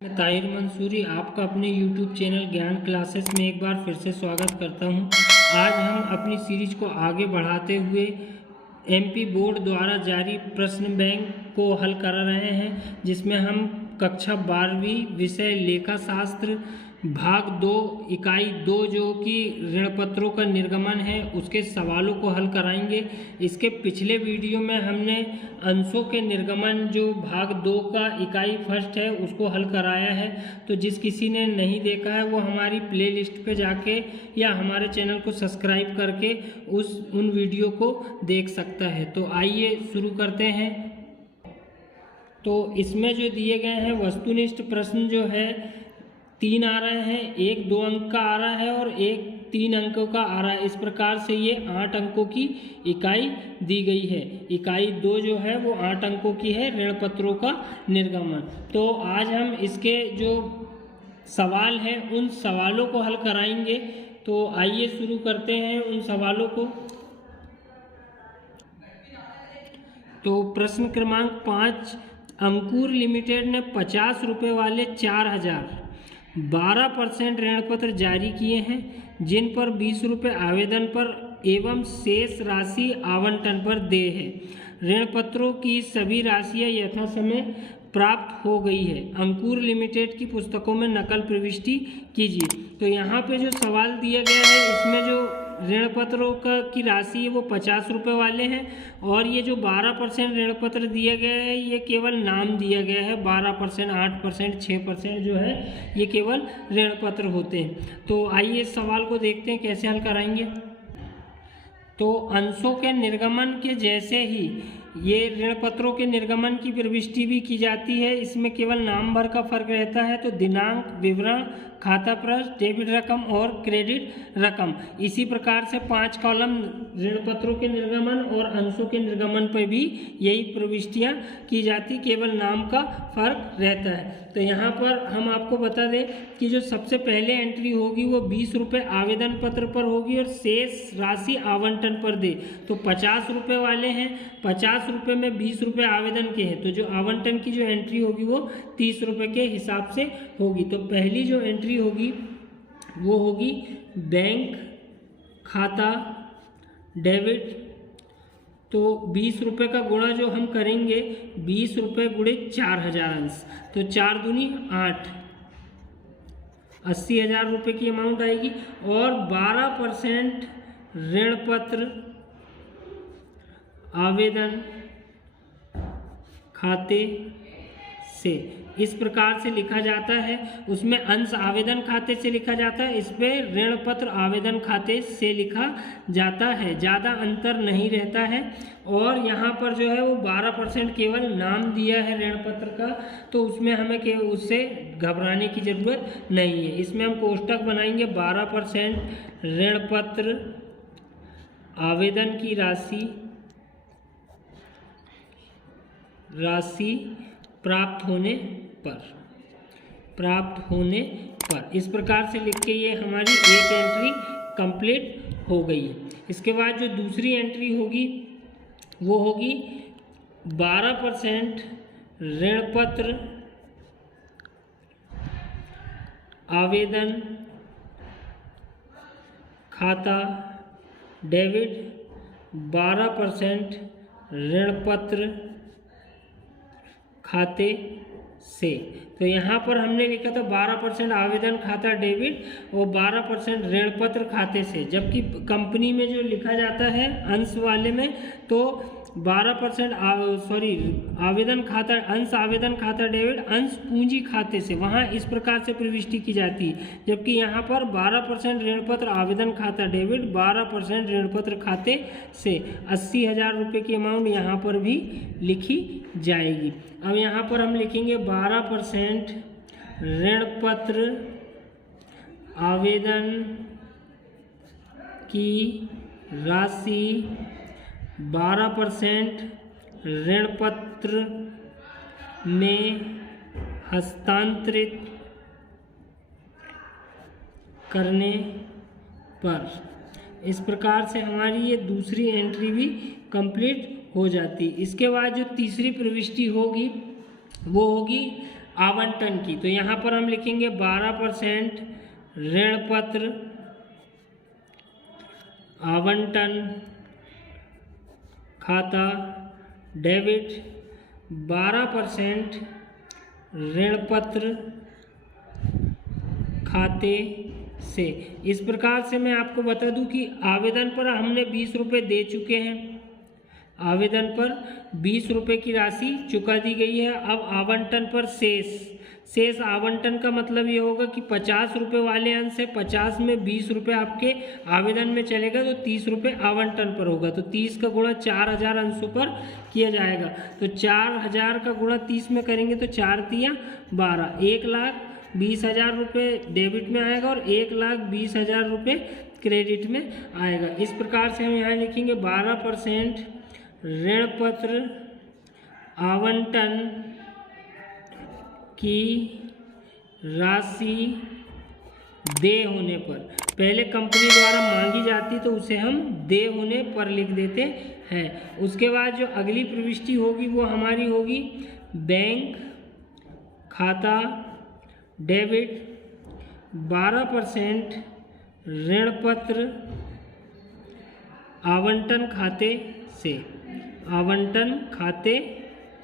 मैं ताहिर मंसूरी आपका अपने YouTube चैनल ज्ञान क्लासेस में एक बार फिर से स्वागत करता हूं। आज हम अपनी सीरीज को आगे बढ़ाते हुए MP बोर्ड द्वारा जारी प्रश्न बैंक को हल कर रहे हैं, जिसमें हम कक्षा 12वीं विषय लेखा शास्त्र भाग 2 इकाई 2 जो कि ऋण पत्रों का निर्गमन है उसके सवालों को हल कराएंगे। इसके पिछले वीडियो में हमने अंशों के निर्गमन जो भाग 2 का इकाई फर्स्ट है उसको हल कराया है। तो जिस किसी ने नहीं देखा है वो हमारी प्लेलिस्ट पे जाके या हमारे चैनल को सब्सक्राइब करके उन वीडियो को देख सकता है। तो आइए शुरू करते हैं। तो इसमें जो दिए गए हैं वस्तुनिष्ठ प्रश्न जो है 3 आ रहे हैं, एक 2 अंक का आ रहा है और एक 3 अंकों का आ रहा है। इस प्रकार से ये 8 अंकों की इकाई दी गई है। इकाई 2 जो है वो 8 अंकों की है, ऋण पत्रों का निर्गमन। तो आज हम इसके जो सवाल हैं उन सवालों को हल कराएंगे। तो आइए शुरू करते हैं उन सवालों को। तो प्रश्न क्रमांक 5, अंकुर लिमिटेड ने 50 रुपये वाले 4,012% ऋण पत्र जारी किए हैं, जिन पर 20 रुपये आवेदन पर एवं शेष राशि आवंटन पर देय है। ऋण पत्रों की सभी राशियां यथासमय प्राप्त हो गई है। अंकुर लिमिटेड की पुस्तकों में नकल प्रविष्टि कीजिए। तो यहाँ पे जो सवाल दिया गया है इसमें जो ऋण पत्रों की राशि है वो 50 रुपये वाले हैं और ये जो 12% ऋण पत्र दिया गया है ये केवल नाम दिया गया है। 12%, 8%, 6% जो है ये केवल ऋण पत्र होते हैं। तो आइए इस सवाल को देखते हैं कैसे हल कराएंगे। तो अंशों के निर्गमन के जैसे ही ये ऋण पत्रों के निर्गमन की प्रविष्टि भी की जाती है। इसमें केवल नाम भर का फर्क रहता है। तो दिनांक, विवरण, खाता पृष्ठ, डेबिट रकम और क्रेडिट रकम, इसी प्रकार से 5 कॉलम ऋण पत्रों के निर्गमन और अंशों के निर्गमन पर भी यही प्रविष्टियां की जाती, केवल नाम का फर्क रहता है। तो यहाँ पर हम आपको बता दें कि जो सबसे पहले एंट्री होगी वो 20 रुपये आवेदन पत्र पर होगी और शेष राशि आवंटन पर दे। तो 50 रुपये वाले हैं, 50 रुपये में 20 रुपये आवेदन के हैं, तो जो आवंटन की जो एंट्री होगी वो 30 रुपये के हिसाब से होगी। तो पहली जो एंट्री होगी वो होगी बैंक खाता डेबिट। तो 20 रुपये का गुणा जो हम करेंगे 20 रुपये गुणे 4,000 अंश, तो 4 दूनी 8, 80,000 रुपये की अमाउंट आएगी। और 12% ऋण पत्र आवेदन खाते से, इस प्रकार से लिखा जाता है। उसमें अंश आवेदन खाते से लिखा जाता है, इस पे ऋण पत्र आवेदन खाते से लिखा जाता है, ज़्यादा अंतर नहीं रहता है। और यहाँ पर जो है वो 12% केवल नाम दिया है ऋण पत्र का, तो उसमें हमें उससे घबराने की ज़रूरत नहीं है। इसमें हम कोष्टक बनाएंगे 12% ऋण पत्र आवेदन की राशि प्राप्त होने पर, इस प्रकार से लिख के ये हमारी एक एंट्री कंप्लीट हो गई है। इसके बाद जो दूसरी एंट्री होगी वो होगी 12% ऋण पत्र आवेदन खाता डेबिट, 12% ऋण पत्र खाते से। तो यहाँ पर हमने लिखा था 12% आवेदन खाता डेबिट और 12% ऋण पत्र खाते से, जबकि कंपनी में जो लिखा जाता है अंश वाले में तो 12% आवेदन खाता, अंश आवेदन खाता डेबिट, अंश पूंजी खाते से, वहाँ इस प्रकार से प्रविष्टि की जाती है। जबकि यहाँ पर 12% ऋण पत्र आवेदन खाता डेबिट, 12% ऋण पत्र खाते से, 80,000 रुपये की अमाउंट यहाँ पर भी लिखी जाएगी। अब यहाँ पर हम लिखेंगे 12% ऋण पत्र आवेदन की राशि 12% ऋण पत्र में हस्तांतरित करने पर, इस प्रकार से हमारी ये दूसरी एंट्री भी कंप्लीट हो जाती। इसके बाद जो तीसरी प्रविष्टि होगी वो होगी आवंटन की। तो यहाँ पर हम लिखेंगे 12% ऋण पत्र आवंटन खाता डेबिट, 12% ऋण पत्र खाते से। इस प्रकार से मैं आपको बता दूं कि आवेदन पर हमने 20 रुपये दे चुके हैं, आवेदन पर 20 रुपये की राशि चुका दी गई है। अब आवंटन पर शेष आवंटन का मतलब ये होगा कि 50 रुपये वाले अंश है, 50 में 20 रुपये आपके आवेदन में चलेगा तो 30 रुपये आवंटन पर होगा। तो 30 का गुणा 4000 अंशों पर किया जाएगा। तो 4000 का गुणा 30 में करेंगे तो 4 तिया 12, 1,20,000 रुपये डेबिट में आएगा और 1,20,000 रुपये क्रेडिट में आएगा। इस प्रकार से हम यहाँ लिखेंगे 12% ऋण पत्र आवंटन की राशि देय होने पर, पहले कंपनी द्वारा मांगी जाती तो उसे हम देय होने पर लिख देते हैं। उसके बाद जो अगली प्रविष्टि होगी वो हमारी होगी बैंक खाता डेबिट, 12% ऋण पत्र आवंटन खाते से, आवंटन खाते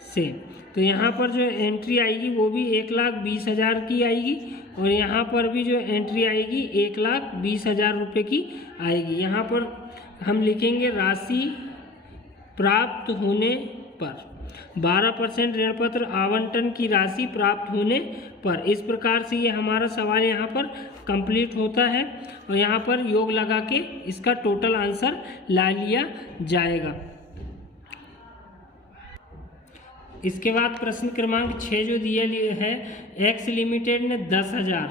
से। तो यहाँ पर जो एंट्री आएगी वो भी 1,20,000 की आएगी और यहाँ पर भी जो एंट्री आएगी 1,20,000 रुपये की आएगी। यहाँ पर हम लिखेंगे राशि प्राप्त होने पर, 12% ऋण पत्र आवंटन की राशि प्राप्त होने पर। इस प्रकार से ये हमारा सवाल यहाँ पर कंप्लीट होता है और यहाँ पर योग लगा के इसका टोटल आंसर ला लिया जाएगा। इसके बाद प्रश्न क्रमांक 6 जो दिया है, एक्स लिमिटेड ने 10,000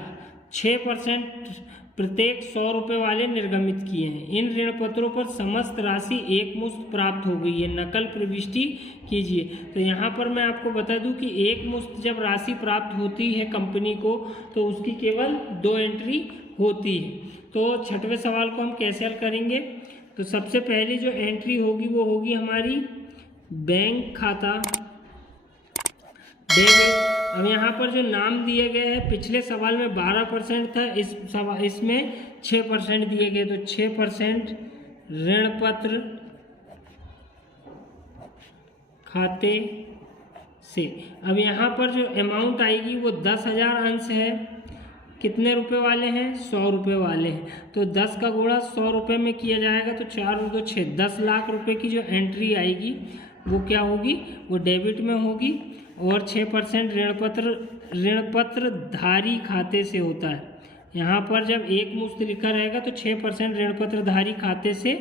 6% प्रत्येक 100 रुपये वाले निर्गमित किए हैं। इन ऋण पत्रों पर समस्त राशि एक मुश्त प्राप्त हो गई है, नकल प्रविष्टि कीजिए। तो यहाँ पर मैं आपको बता दूं कि एक मुश्त जब राशि प्राप्त होती है कंपनी को तो उसकी केवल 2 एंट्री होती है। तो 6वें सवाल को हम कैसे हल करेंगे? तो सबसे पहली जो एंट्री होगी वो होगी हमारी बैंक खाता डेबिट। अब यहाँ पर जो नाम दिए गए हैं, पिछले सवाल में 12% था, इसमें 6% दिए गए, तो 6% ऋण पत्र खाते से। अब यहाँ पर जो अमाउंट आएगी वो 10,000 अंश है, कितने रुपए वाले हैं? 100 रुपये वाले हैं। तो 10 का गुणा 100 रुपये में किया जाएगा तो 4 और 2 6, 10 लाख रुपए की जो एंट्री आएगी वो क्या होगी? वो डेबिट में होगी और 6% ऋण पत्र धारी खाते से होता है। यहाँ पर जब एक मुश्त लिखा रहेगा तो 6% ऋण पत्र धारी खाते से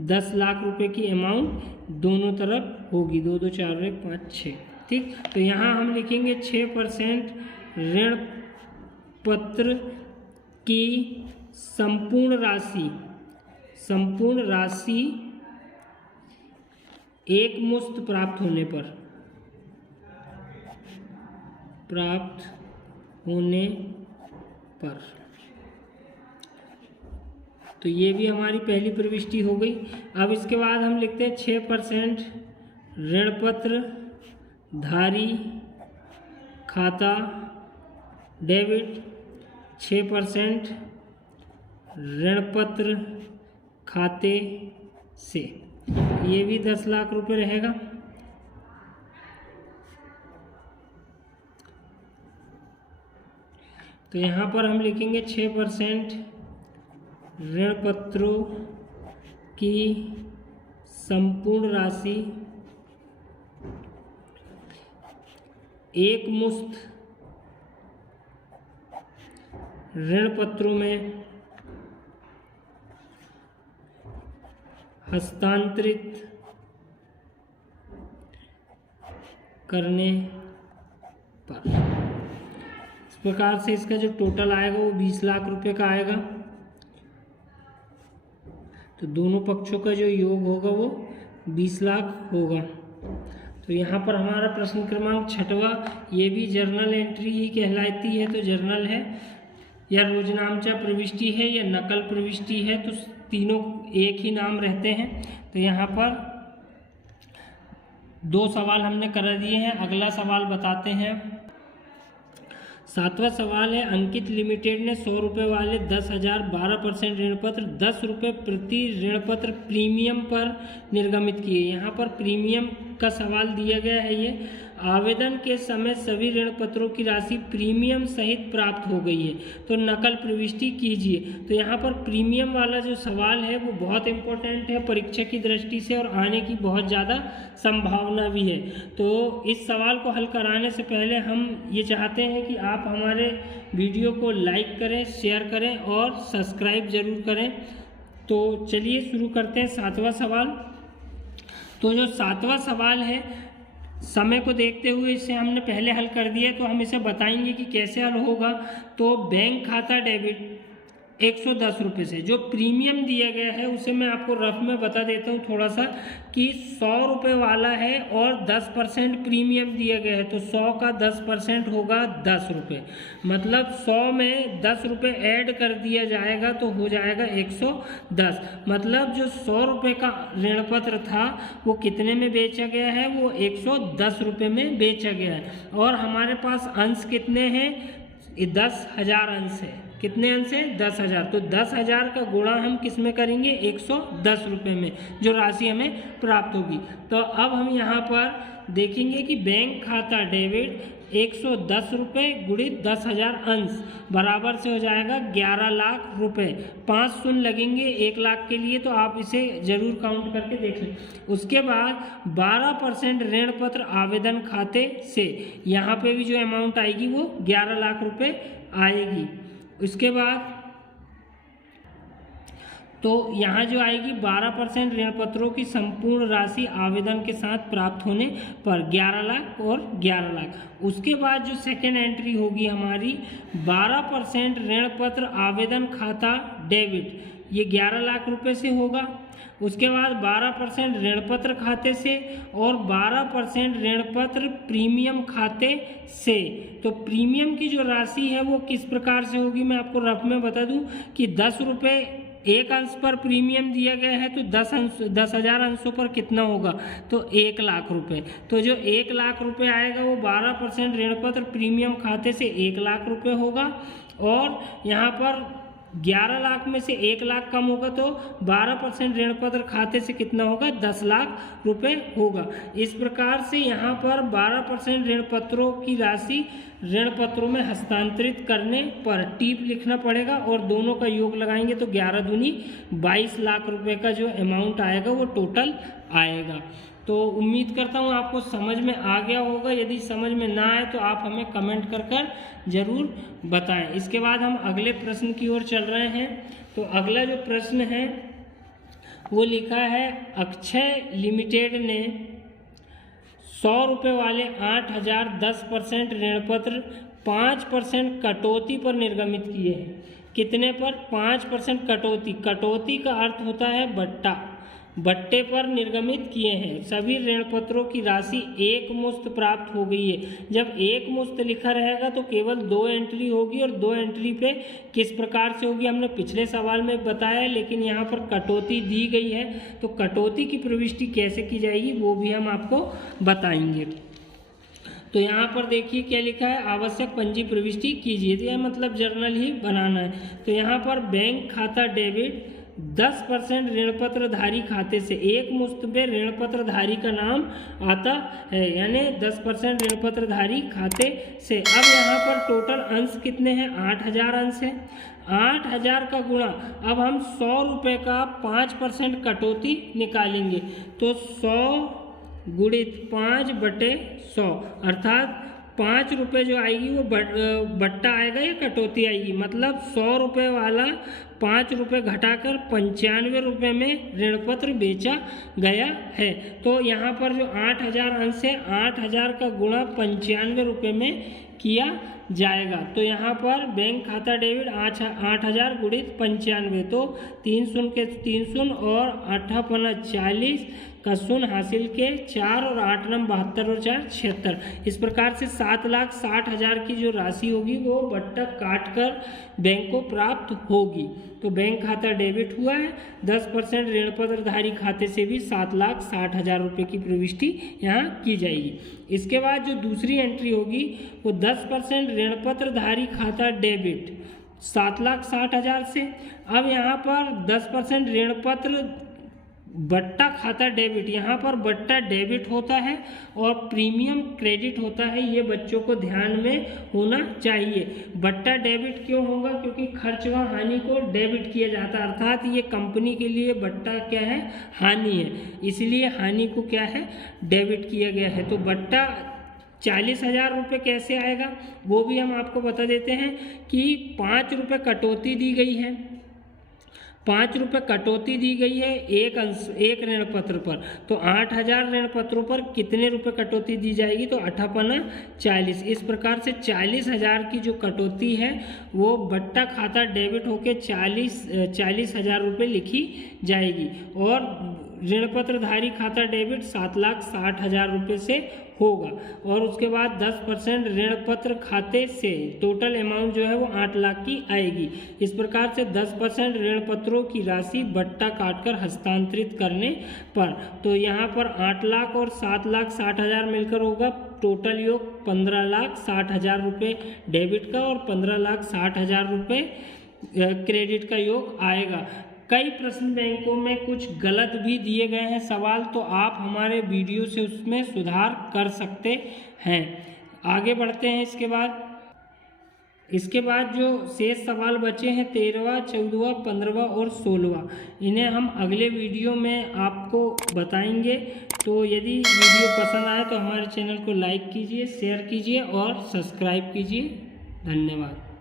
10 लाख रुपए की अमाउंट दोनों तरफ होगी, 2 2 4 1 5 6। ठीक, तो यहाँ हम लिखेंगे 6% ऋण पत्र की संपूर्ण राशि एक मुश्त प्राप्त होने पर। तो ये भी हमारी पहली प्रविष्टि हो गई। अब इसके बाद हम लिखते हैं 6% ऋण पत्र धारी खाता डेबिट, 6% ऋण पत्र खाते से, ये भी 10 लाख रुपए रहेगा। तो यहाँ पर हम लिखेंगे 6% ऋण पत्रों की संपूर्ण राशि एक मुश्त ऋण पत्रों में हस्तांतरित करने पर। इस प्रकार से इसका जो टोटल आएगा वो 20 लाख रुपए का आएगा। तो दोनों पक्षों का जो योग होगा वो 20 लाख होगा। तो यहाँ पर हमारा प्रश्न क्रमांक 6वां, ये भी जर्नल एंट्री ही कहलाती है। तो जर्नल है या रोजनामचा प्रविष्टि है या नकल प्रविष्टि है, तो तीनों एक ही नाम रहते हैं। तो यहाँ पर 2 सवाल हमने करा दिए हैं। अगला सवाल बताते हैं। सातवां सवाल है, अंकित लिमिटेड ने 100 रुपये वाले 10,000 12% ऋण पत्र 10 रुपये प्रति ऋण पत्र प्रीमियम पर निर्गमित किए। यहाँ पर प्रीमियम का सवाल दिया गया है। ये आवेदन के समय सभी ऋण पत्रों की राशि प्रीमियम सहित प्राप्त हो गई है, तो नकल प्रविष्टि कीजिए। तो यहाँ पर प्रीमियम वाला जो सवाल है वो बहुत इम्पोर्टेंट है परीक्षा की दृष्टि से और आने की बहुत ज़्यादा संभावना भी है। तो इस सवाल को हल कराने से पहले हम ये चाहते हैं कि आप हमारे वीडियो को लाइक करें, शेयर करें और सब्सक्राइब जरूर करें। तो चलिए शुरू करते हैं 7वां सवाल। तो जो 7वां सवाल है, समय को देखते हुए इसे हमने पहले हल कर दिया, तो हम इसे बताएंगे कि कैसे हल होगा। तो बैंक खाता डेबिट 110 रुपये से जो प्रीमियम दिया गया है उसे मैं आपको रफ में बता देता हूँ थोड़ा सा, कि 100 रुपये वाला है और 10% प्रीमियम दिया गया है, तो 100 का 10% होगा 10 रुपये, मतलब 100 में 10 रुपये ऐड कर दिया जाएगा तो हो जाएगा 110। मतलब जो 100 रुपये का ऋण पत्र था वो कितने में बेचा गया है, वो 110 रुपये में बेचा गया है। और हमारे पास अंश कितने हैं, 10,000 अंश है। कितने अंश है, 10,000। तो 10,000 का गुणा हम किस में करेंगे, 110 रुपये में, जो राशि हमें प्राप्त होगी। तो अब हम यहाँ पर देखेंगे कि बैंक खाता डेबिट 110 रुपये गुणित 10,000 अंश बराबर से हो जाएगा 11 लाख रुपए। 5 शून्य लगेंगे 1 लाख के लिए, तो आप इसे जरूर काउंट करके देख लें। उसके बाद 12% ऋण पत्र आवेदन खाते से, यहाँ पे भी जो अमाउंट आएगी वो 11 लाख रुपए आएगी। उसके बाद तो यहाँ जो आएगी 12% ऋण पत्रों की संपूर्ण राशि आवेदन के साथ प्राप्त होने पर 11 लाख और 11 लाख। उसके बाद जो सेकेंड एंट्री होगी हमारी 12% ऋण पत्र आवेदन खाता डेबिट, ये 11 लाख रुपए से होगा। उसके बाद 12% ऋण पत्र खाते से और 12% ऋण पत्र प्रीमियम खाते से। तो प्रीमियम की जो राशि है वो किस प्रकार से होगी, मैं आपको रफ में बता दूं कि 10 रुपये एक अंश पर प्रीमियम दिया गया है, तो 10,000 अंशों पर कितना होगा, तो 1 लाख रुपए। तो जो 1 लाख रुपए आएगा वो 12% ऋण पत्र प्रीमियम खाते से 1 लाख रुपए होगा। और यहाँ पर 11 लाख में से 1 लाख कम होगा तो 12% ऋण पत्र खाते से कितना होगा, 10 लाख रुपए होगा। इस प्रकार से यहाँ पर 12% ऋण पत्रों की राशि ऋण पत्रों में हस्तांतरित करने पर टीप लिखना पड़ेगा और दोनों का योग लगाएंगे तो 11 दूनी 22 लाख रुपए का जो अमाउंट आएगा वो टोटल आएगा। तो उम्मीद करता हूँ आपको समझ में आ गया होगा। यदि समझ में ना आए तो आप हमें कमेंट कर जरूर बताएं। इसके बाद हम अगले प्रश्न की ओर चल रहे हैं। तो अगला जो प्रश्न है वो लिखा है, अक्षय लिमिटेड ने 100 रुपये वाले 8,000 10% ऋण पत्र 5% कटौती पर निर्गमित किए हैं। कितने पर, 5% कटौती। कटौती का अर्थ होता है बट्टा, बट्टे पर निर्गमित किए हैं। सभी ऋण पत्रों की राशि एक मुश्त प्राप्त हो गई है। जब एक मुश्त लिखा रहेगा तो केवल 2 एंट्री होगी और 2 एंट्री पे किस प्रकार से होगी हमने पिछले सवाल में बताया है, लेकिन यहाँ पर कटौती दी गई है तो कटौती की प्रविष्टि कैसे की जाएगी वो भी हम आपको बताएंगे। तो यहाँ पर देखिए क्या लिखा है, आवश्यक पंजी प्रविष्टि कीजिए। तो यह मतलब जर्नल ही बनाना है। तो यहाँ पर बैंक खाता डेबिट 10% ऋण पत्रधारी खाते से, एक मुश्त पे ऋण पत्रधारी का नाम आता है, यानी 10% ऋण पत्रधारी खाते से। अब यहाँ पर टोटल अंश कितने हैं, 8,000 अंश है। 8,000 का गुणा, अब हम 100 रुपये का 5% कटौती निकालेंगे तो 100 गुणित 5/100 अर्थात 5 रुपये जो आएगी वो बट्टा आएगा या कटौती आएगी। मतलब 100 रुपये वाला 5 रुपये घटाकर 95 रुपये में ऋण पत्र बेचा गया है। तो यहाँ पर जो 8,000 अंश है, 8,000 का गुणा 95 रुपये में किया जाएगा। तो यहाँ पर बैंक खाता डेबिट 8,000 गुणित 95, तो 3 शून्य के 3 शून्य और 8 × 40, का शून्य हासिल के 4 और 8 नम 72 और 4 76। इस प्रकार से 7,60,000 की जो राशि होगी वो बट्टा काट कर बैंक को प्राप्त होगी। तो बैंक खाता डेबिट हुआ है। 10% ऋण पत्रधारी खाते से भी 7,60,000 रुपये की प्रविष्टि यहाँ की जाएगी। इसके बाद जो दूसरी एंट्री होगी वो 10% ऋण पत्रधारी खाता डेबिट 7,60,000 से। अब यहाँ पर 10% ऋण पत्र बट्टा खाता डेबिट, यहाँ पर बट्टा डेबिट होता है और प्रीमियम क्रेडिट होता है, ये बच्चों को ध्यान में होना चाहिए। बट्टा डेबिट क्यों होगा? क्योंकि खर्च व हानि को डेबिट किया जाता है, अर्थात ये कंपनी के लिए बट्टा क्या है? हानि है, इसलिए हानि को क्या है? डेबिट किया गया है। तो बट्टा 40,000 रुपये कैसे आएगा वो भी हम आपको बता देते हैं कि 5 रुपये कटौती दी गई है। 5 रुपये कटौती दी गई है एक ऋण पत्र पर। तो 8,000 ऋण पत्रों पर कितने रुपए कटौती दी जाएगी? तो 8×5 40। इस प्रकार से 40,000 की जो कटौती है वो बट्टा खाता डेबिट होके 40,000 रुपये लिखी जाएगी और ऋण पत्रधारी खाता डेबिट 7,60,000 रुपये से होगा। और उसके बाद 10% ऋण पत्र खाते से टोटल अमाउंट जो है वो 8 लाख की आएगी। इस प्रकार से 10% ऋण पत्रों की राशि बट्टा काटकर हस्तांतरित करने पर, तो यहाँ पर 8 लाख और 7,60,000 मिलकर होगा टोटल योग 15,60,000 रुपये डेबिट का और 15,60,000 रुपये क्रेडिट का योग आएगा। कई प्रश्न बैंकों में कुछ गलत भी दिए गए हैं सवाल, तो आप हमारे वीडियो से उसमें सुधार कर सकते हैं। आगे बढ़ते हैं। इसके बाद जो शेष सवाल बचे हैं 13वां, 14वां, 15वां और 16वां, इन्हें हम अगले वीडियो में आपको बताएंगे। तो यदि वीडियो पसंद आए तो हमारे चैनल को लाइक कीजिए, शेयर कीजिए और सब्सक्राइब कीजिए। धन्यवाद।